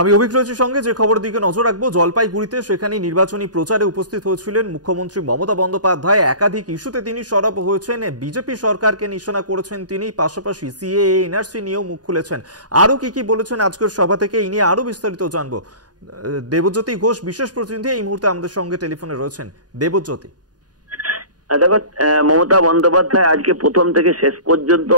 আমি অভিক রয়েছি সঙ্গে। যে খবরের দিকে নজর রাখবো, জলপাইগুড়িতে সেখানে নির্বাচনী প্রচারে উপস্থিত হয়েছিলেন মুখ্যমন্ত্রী মমতা বন্দ্যোপাধ্যায়। একাধিক ইস্যুতে তিনি সরব হয়েছেন, বিজেপি সরকারকে নিশানা করেছেন তিনি, পাশাপাশি সিএএ এনআরসি নিয়েও মুখ খুলেছেন। আরো কি বলেছেন আজকের সভা থেকে, এই নিয়ে আরো বিস্তারিত জানবো। দেবজ্যোতি ঘোষ বিশেষ প্রতিনিধি এই মুহূর্তে আমাদের সঙ্গে টেলিফোনে রয়েছেন। দেবজ্যোতি, দেখো, মমতা বন্দ্যোপাধ্যায় আজকে প্রথম থেকে শেষ পর্যন্ত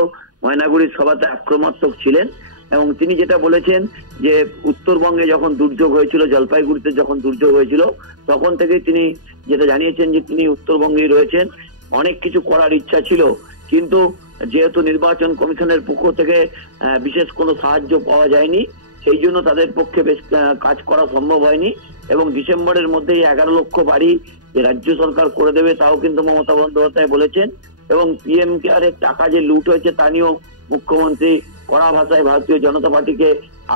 ময়নাগুড়ির সভাতে আক্রমণাত্মক ছিলেন এবং তিনি যেটা বলেছেন যে উত্তরবঙ্গে যখন দুর্যোগ হয়েছিল, জলপাইগুড়িতে যখন দুর্যোগ হয়েছিল, তখন থেকে তিনি যেটা জানিয়েছেন যে তিনি উত্তরবঙ্গেই রয়েছেন। অনেক কিছু করার ইচ্ছা ছিল, কিন্তু যেহেতু নির্বাচন কমিশনের পক্ষ থেকে বিশেষ কোনো সাহায্য পাওয়া যায়নি, সেই জন্য তাদের পক্ষে বেশ কাজ করা সম্ভব হয়নি এবং ডিসেম্বরের মধ্যেই 11 লক্ষ বাড়ি রাজ্য সরকার করে দেবে, তাও কিন্তু মমতা বন্দ্যোপাধ্যায় বলেছেন। এবং পিএম কেয়ারের টাকা যে লুট হয়েছে তা নিয়েও মুখ্যমন্ত্রী কড়া ভাষায় ভারতীয় জনতা পার্টিকে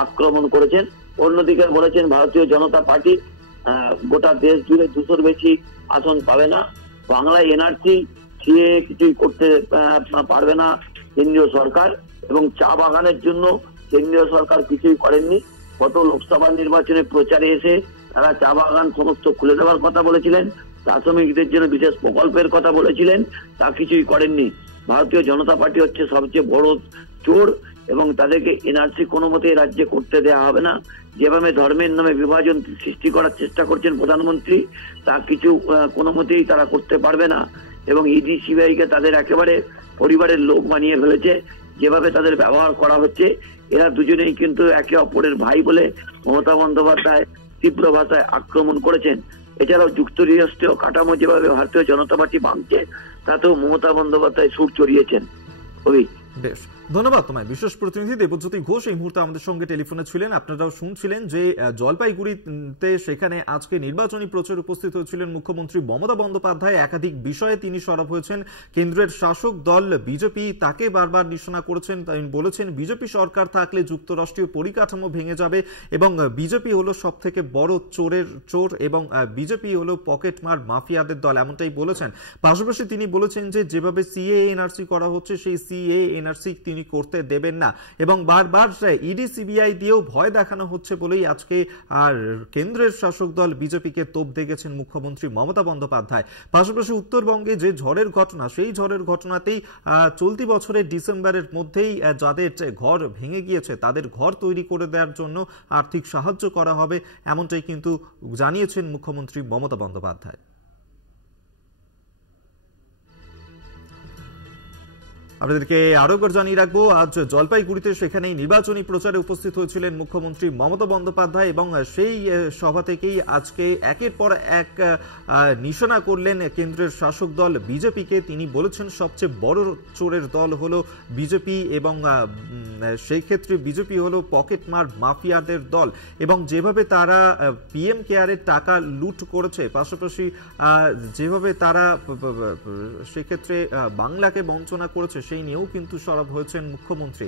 আক্রমণ করেছেন। অন্যদিকে বলেছেন ভারতীয় জনতা পার্টি গোটা দেশ জুড়ে 200-র বেশি আসন পাবে না, বাংলায় এনআরসি সিএ কিছুই করতে পারবে না কেন্দ্রীয় সরকার, এবং চা বাগানের জন্য কেন্দ্রীয় সরকার কিছুই করেননি। গত লোকসভা নির্বাচনে প্রচারে এসে তারা চা বাগান সমস্ত খুলে দেওয়ার কথা বলেছিলেন, চা শ্রমিকদের জন্য বিশেষ প্রকল্পের কথা বলেছিলেন, তা কিছুই করেননি। ভারতীয় জনতা পার্টি হচ্ছে সবচেয়ে বড় চোর এবং তাদেরকে এনআরসি কোনো মতেই রাজ্যে করতে দেওয়া হবে না। যেভাবে ধর্মের নামে বিভাজন সৃষ্টি করার চেষ্টা করছেন প্রধানমন্ত্রী, তা কিছু কোনো মতেই তারা করতে পারবে না। এবং ইডি সিবিআইকে তাদের একেবারে পরিবারের লোক বানিয়ে ফেলেছে। যেভাবে তাদের ব্যবহার করা হচ্ছে, এরা দুজনেই কিন্তু একে অপরের ভাই বলে মমতা বন্দ্যোপাধ্যায় তীব্র ভাষায় আক্রমণ করেছেন। এছাড়াও যুক্তরাষ্ট্রীয় কাঠামো যেভাবে ভারতীয় জনতা পার্টি ভাঙছে, তাতেও মমতা বন্দ্যোপাধ্যায় সুর চড়িয়েছেন। বেশ, ধন্যবাদ তোমায়। বিশেষ প্রতিনিধি দেবজ্যোতি ঘোষ এই মুহূর্তে আমাদের সঙ্গে টেলিফোনে ছিলেন। আপনারাও শুনছিলেন যে জলপাইগুড়িতে সেখানে আজকে নির্বাচনী প্রচার উপস্থিত হয়েছিলেন মুখ্যমন্ত্রী মমতা বন্দ্যোপাধ্যায়। একাধিক বিষয়ে তিনি সরব হয়েছেন। কেন্দ্রের শাসক দল বিজেপি তাকে বারবার নিশানা করেছেন। তিনি বলেছেন বিজেপি সরকার থাকলে যুক্তরাষ্ট্রীয় পরিকাঠামো ভেঙে যাবে এবং বিজেপি হলো সব থেকে বড় চোরের চোর এবং বিজেপি হলো পকেটমার মাফিয়াদের দল, এমনটাই বলেছেন। পাশাপাশি তিনি বলেছেন যে যেভাবে সিএএ এনআরসি করা হচ্ছে, সেই সিএএ এনআরসি তিনি করতে দেবেন না এবং বারবার ইডি সিবিআই দিয়েও ভয় দেখানো হচ্ছে বলেই আজকে আর কেন্দ্রের শাসক দল বিজেপিকে তোপ দেখেছেন মুখ্যমন্ত্রী মমতা বন্দ্যোপাধ্যায়। পাশাপাশি উত্তরবঙ্গে যে ঝড়ের ঘটনা, সেই ঝড়ের ঘটনাতেই চলতি বছরের ডিসেম্বরের মধ্যেই যাদের ঘর ভেঙে গিয়েছে তাদের ঘর তৈরি করে দেওয়ার জন্য আর্থিক সাহায্য করা হবে, এমনটাই কিন্তু জানিয়েছেন মুখ্যমন্ত্রী মমতা বন্দ্যোপাধ্যায়। আপনাদেরকে আরো একবার জানিয়ে রাখবো, আজ জলপাইগুড়িতে সেখানেই নির্বাচনী প্রচারে উপস্থিত হয়েছিলেন মুখ্যমন্ত্রী মমতা বন্দ্যোপাধ্যায় এবং সেই সভা থেকেই আজকে একের পর এক নিশানা করলেন কেন্দ্রের শাসক দল বিজেপিকে। তিনি বলেছেন সবচেয়ে বড় চোরের দল হলো বিজেপি এবং সেই ক্ষেত্রে বিজেপি হলো পকেটমার মাফিয়াদের দল এবং যেভাবে তারা পিএম কেয়ারের টাকা লুট করেছে, পাশাপাশি যেভাবে তারা সেক্ষেত্রে বাংলাকে বঞ্চনা করেছে, সেই নিয়েও কিন্তু সরব হয়েছেন মুখ্যমন্ত্রী।